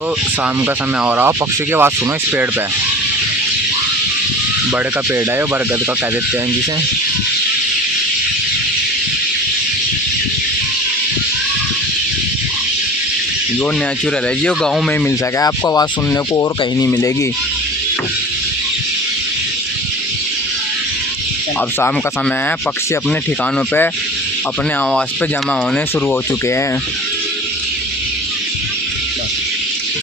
तो शाम का समय हो रहा हो, पक्षी की आवाज़ सुनो इस पेड़ पे। बड़ का पेड़ है, बरगद का कह देते हैं जिसे। जो नेचुरल है, जो गांव में मिल सके आपको आवाज़ सुनने को, और कहीं नहीं मिलेगी। अब शाम का समय है, पक्षी अपने ठिकानों पे अपने आवास पे जमा होने शुरू हो चुके हैं।